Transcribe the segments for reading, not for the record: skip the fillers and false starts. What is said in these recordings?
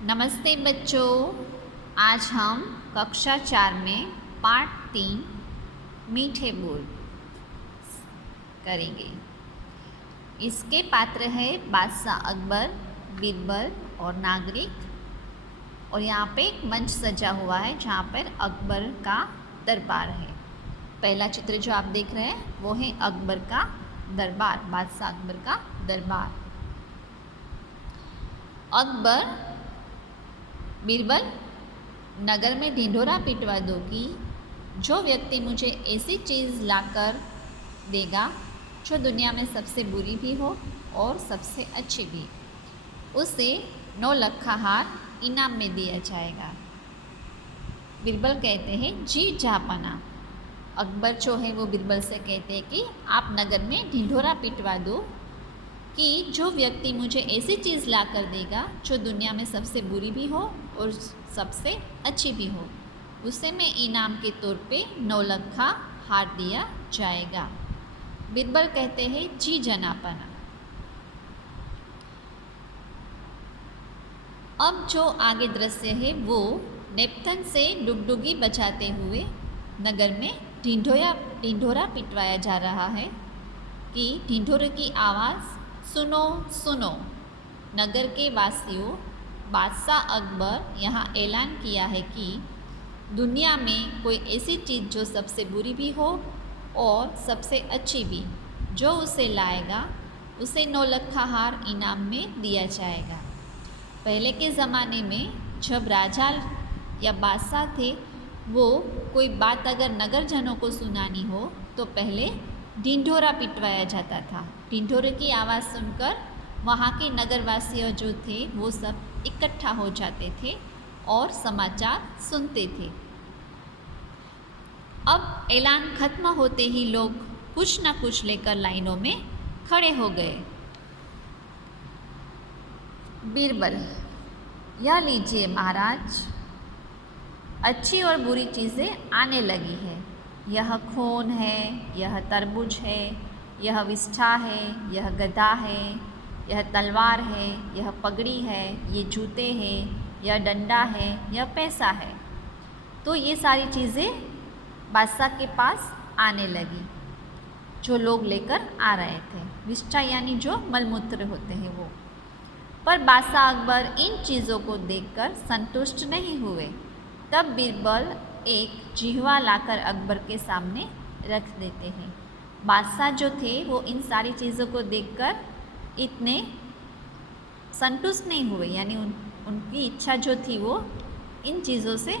नमस्ते बच्चों। आज हम कक्षा 4 में पाठ 3 मीठे बोल करेंगे। इसके पात्र है बादशाह अकबर, बीरबल और नागरिक। और यहाँ पे एक मंच सजा हुआ है जहाँ पर अकबर का दरबार है। पहला चित्र जो आप देख रहे हैं वो है अकबर का दरबार, बादशाह अकबर का दरबार। अकबर, बीरबल, नगर में ढिंढोरा पिटवा दो कि जो व्यक्ति मुझे ऐसी चीज़ लाकर देगा जो दुनिया में सबसे बुरी भी हो और सबसे अच्छी भी, उसे 9 लाख का हार इनाम में दिया जाएगा। बीरबल कहते हैं जी जहाँपना। अकबर जो है वो बीरबल से कहते हैं कि आप नगर में ढिंढोरा पिटवा दो कि जो व्यक्ति मुझे ऐसी चीज़ ला कर देगा जो दुनिया में सबसे बुरी भी हो और सबसे अच्छी भी हो, उसे मैं इनाम के तौर पे 9 लाख का हार दिया जाएगा। बीरबल कहते हैं जी जनापना। अब जो आगे दृश्य है वो नेपथन से डुगडुगी बजाते हुए नगर में ढिंढोरा पिटवाया जा रहा है कि ढिंढोरे की आवाज़ सुनो सुनो। नगर के वासियों, बादशाह अकबर यहाँ ऐलान किया है कि दुनिया में कोई ऐसी चीज़ जो सबसे बुरी भी हो और सबसे अच्छी भी, जो उसे लाएगा उसे 9 लाख का हार इनाम में दिया जाएगा। पहले के ज़माने में जब राजा या बादशाह थे, वो कोई बात अगर नगरजनों को सुनानी हो तो पहले ढिंढोरा पिटवाया जाता था। ढिंढोरे की आवाज़ सुनकर वहाँ के नगरवासी जो थे वो सब इकट्ठा हो जाते थे और समाचार सुनते थे। अब ऐलान खत्म होते ही लोग कुछ न कुछ लेकर लाइनों में खड़े हो गए। बीरबल, यह लीजिए महाराज, अच्छी और बुरी चीज़ें आने लगी है। यह खून है, यह तरबूज है, यह विष्ठा है, यह गदा है, यह तलवार है, यह पगड़ी है, ये जूते हैं, यह डंडा है, यह पैसा है। तो ये सारी चीज़ें बादशाह के पास आने लगी, जो लोग लेकर आ रहे थे। विष्ठा यानी जो मलमूत्र होते हैं वो। पर बादशाह अकबर इन चीज़ों को देखकर संतुष्ट नहीं हुए। तब बीरबल एक जिह्वा लाकर अकबर के सामने रख देते हैं। बादशाह जो थे वो इन सारी चीज़ों को देखकर इतने संतुष्ट नहीं हुए, यानी उनकी इच्छा जो थी वो इन चीज़ों से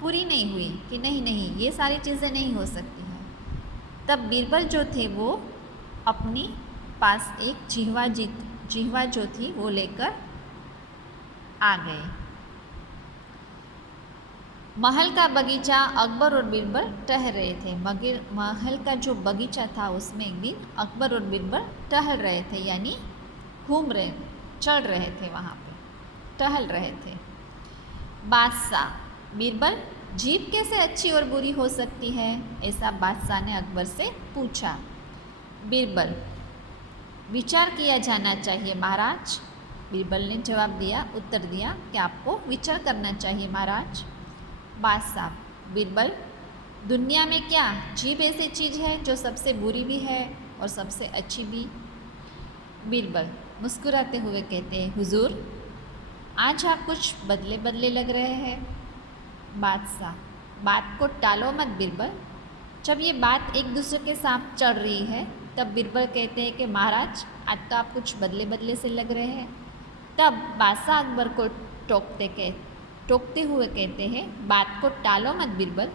पूरी नहीं हुई कि नहीं ये सारी चीज़ें नहीं हो सकती हैं। तब बीरबल जो थे वो अपनी पास एक जिह्वा जो थी वो लेकर आ गए। महल का बगीचा अकबर और बीरबल टहल रहे थे। महल का जो बगीचा था उसमें एक दिन अकबर और बीरबल टहल रहे थे, यानी चल रहे थे, वहाँ पे टहल रहे थे। बादशाह, बीरबल, जीभ कैसे अच्छी और बुरी हो सकती है? ऐसा बादशाह ने अकबर से पूछा। बीरबल, विचार किया जाना चाहिए महाराज। बीरबल ने जवाब दिया, उत्तर दिया कि आपको विचार करना चाहिए महाराज। बादशाह, बीरबल, दुनिया में क्या जीभ ऐसी चीज़ है जो सबसे बुरी भी है और सबसे अच्छी भी? बीरबल मुस्कुराते हुए कहते हैं, हुजूर, आज आप कुछ बदले बदले लग रहे हैं। बादशाह, बात को टालो मत बीरबल। जब ये बात एक दूसरे के साथ चल रही है तब बीरबल कहते हैं कि महाराज, आज तो आप कुछ बदले बदले से लग रहे हैं। तब बादशाह अकबर को टोकते हुए कहते हैं, बात को टालो मत बीरबल,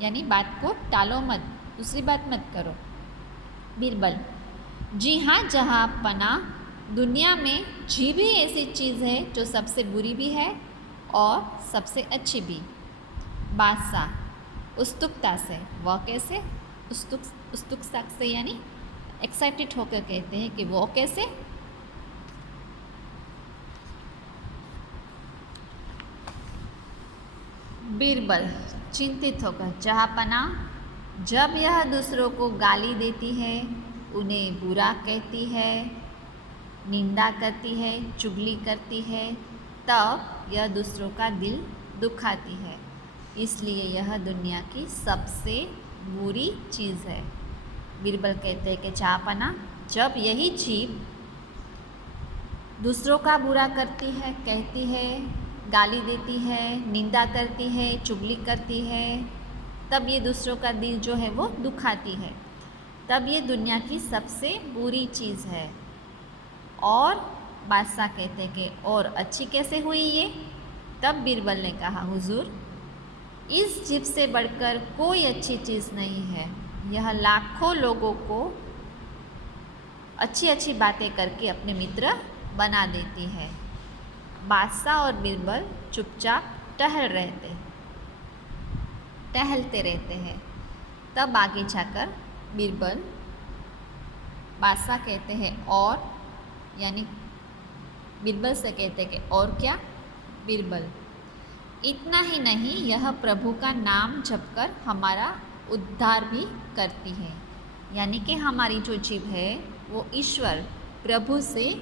यानी बात को टालो मत, दूसरी बात मत करो। बीरबल, जी हाँ जहाँ पना, दुनिया में जीभ ही ऐसी चीज़ है जो सबसे बुरी भी है और सबसे अच्छी भी। बादशाह उत्सुकता से, वह कैसे? उत्सुकता से यानी एक्साइटेड होकर कहते हैं कि वो कैसे? बीरबल चिंतित होकर, जहाँपना, जब यह दूसरों को गाली देती है, उन्हें बुरा कहती है, निंदा करती है, चुगली करती है, तब यह दूसरों का दिल दुखाती है, इसलिए यह दुनिया की सबसे बुरी चीज़ है। बीरबल कहते हैं कि चाहपना, जब यही जीभ दूसरों का बुरा करती है, कहती है, गाली देती है, निंदा करती है, चुगली करती है, तब ये दूसरों का दिल जो है वो दुखाती है, तब ये दुनिया की सबसे बुरी चीज़ है। और बादशाह कहते हैं कि और अच्छी कैसे हुई ये? तब बीरबल ने कहा, हुजूर, इस जीभ से बढ़कर कोई अच्छी चीज़ नहीं है। यह लाखों लोगों को अच्छी अच्छी बातें करके अपने मित्र बना देती है। बादशाह और बीरबल चुपचाप टहलते रहते हैं। तब आगे जाकर बीरबल, बादशाह कहते हैं और, यानी बीरबल से कहते हैं कि और क्या? बीरबल, इतना ही नहीं, यह प्रभु का नाम जपकर हमारा उद्धार भी करती है। यानी कि हमारी जो जीभ है वो ईश्वर प्रभु से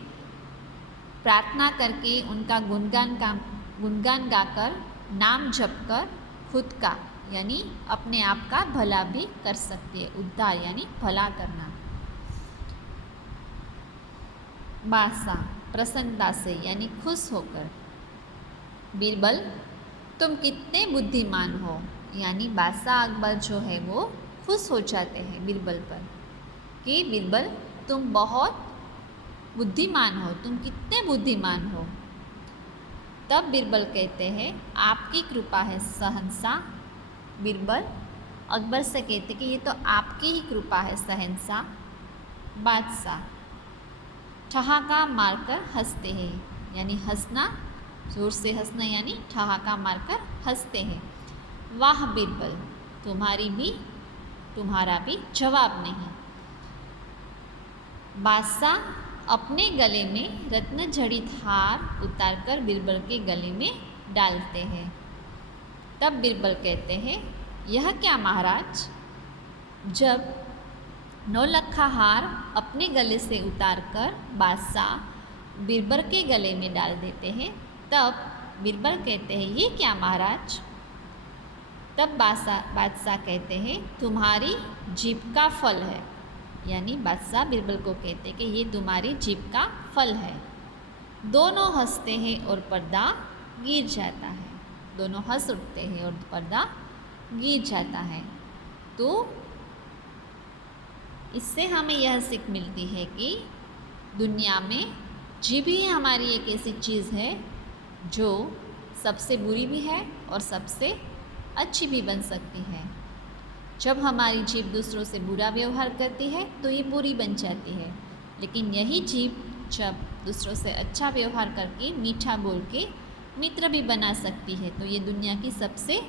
प्रार्थना करके, उनका गुणगान गाकर, नाम जपकर खुद का यानी अपने आप का भला भी कर सकती है। उद्धार यानी भला करना। बादशाह प्रसन्नता से यानी खुश होकर, बीरबल, तुम कितने बुद्धिमान हो। यानी बादशाह अकबर जो है वो खुश हो जाते हैं बीरबल पर कि बीरबल तुम बहुत बुद्धिमान हो, तुम कितने बुद्धिमान हो। तब बीरबल कहते हैं, आपकी कृपा है शहंशाह। बीरबल अकबर से कहते कि ये तो आपकी ही कृपा है शहंशाह। बादशाह ठहाका मारकर हंसते हैं, यानी हंसना, जोर से हंसना यानी ठहाका मारकर हंसते हैं। वाह बीरबल, तुम्हारा भी जवाब नहीं। बादशाह अपने गले में रत्न जड़ित हार उतारकर बीरबल के गले में डालते हैं। तब बीरबल कहते हैं, यह क्या महाराज? जब नौलखा हार अपने गले से उतारकर बादशाह बीरबल के गले में डाल देते हैं, तब बीरबल कहते हैं, ये क्या महाराज? तब बादशाह कहते हैं, तुम्हारी जीभ का फल है। यानी बादशाह बीरबल को कहते हैं कि ये तुम्हारी जीभ का फल है। दोनों हंसते हैं और पर्दा गिर जाता है। दोनों हंस उठते हैं और पर्दा गिर जाता है। तो इससे हमें यह सीख मिलती है कि दुनिया में जीभ ही हमारी एक ऐसी चीज़ है जो सबसे बुरी भी है और सबसे अच्छी भी बन सकती है। जब हमारी जीभ दूसरों से बुरा व्यवहार करती है तो ये बुरी बन जाती है, लेकिन यही जीभ जब दूसरों से अच्छा व्यवहार करके, मीठा बोल के मित्र भी बना सकती है, तो ये दुनिया की सबसे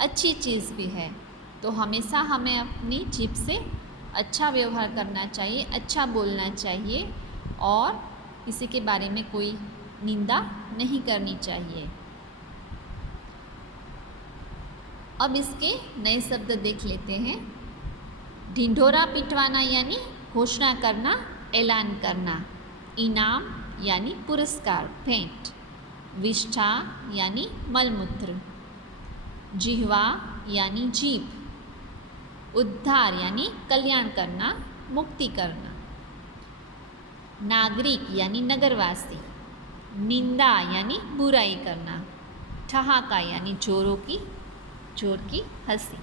अच्छी चीज़ भी है। तो हमेशा हमें अपनी जीभ से अच्छा व्यवहार करना चाहिए, अच्छा बोलना चाहिए और किसी के बारे में कोई निंदा नहीं करनी चाहिए। अब इसके नए शब्द देख लेते हैं। ढिंढोरा पिटवाना यानी घोषणा करना, ऐलान करना। इनाम यानी पुरस्कार, भेंट। विष्ठा यानी मलमूत्र। जिह्वा यानी जीभ। उद्धार यानी कल्याण करना, मुक्ति करना। नागरिक यानी नगरवासी। निंदा यानी बुराई करना। ठहाका यानी जोर की हंसी।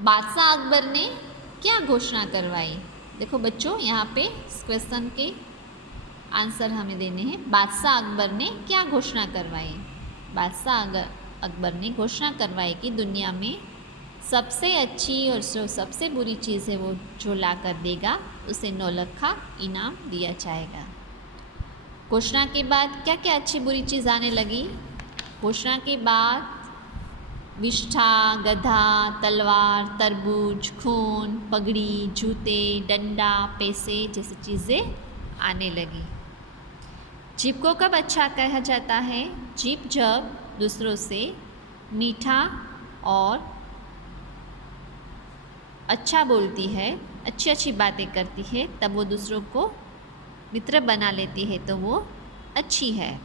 बादशाह अकबर ने क्या घोषणा करवाई? देखो बच्चों, यहाँ पे इस क्वेश्चन के आंसर हमें देने हैं। बादशाह अकबर ने क्या घोषणा करवाई? बादशाह अकबर ने घोषणा करवाई कि दुनिया में सबसे अच्छी और जो सबसे बुरी चीज़ है वो जो ला कर देगा उसे 9 लखा इनाम दिया जाएगा। घोषणा के बाद क्या क्या अच्छी बुरी चीज़ आने लगी? घोषणा के बाद विष्ठा, गधा, तलवार, तरबूज, खून, पगड़ी, जूते, डंडा, पैसे जैसी चीज़ें आने लगी। जीभ को कब अच्छा कहा जाता है? जीभ जब दूसरों से मीठा और अच्छा बोलती है, अच्छी अच्छी बातें करती है, तब वो दूसरों को मित्र बना लेती है तो वो अच्छी है।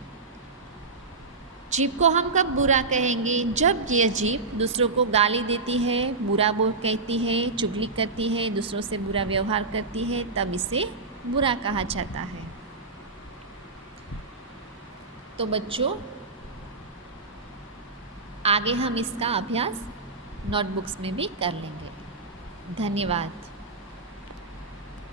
जीभ को हम कब बुरा कहेंगे? जब यह जीभ दूसरों को गाली देती है, बुरा बोल कहती है, चुगली करती है, दूसरों से बुरा व्यवहार करती है, तब इसे बुरा कहा जाता है। तो बच्चों, आगे हम इसका अभ्यास नोटबुक्स में भी कर लेंगे। धन्यवाद।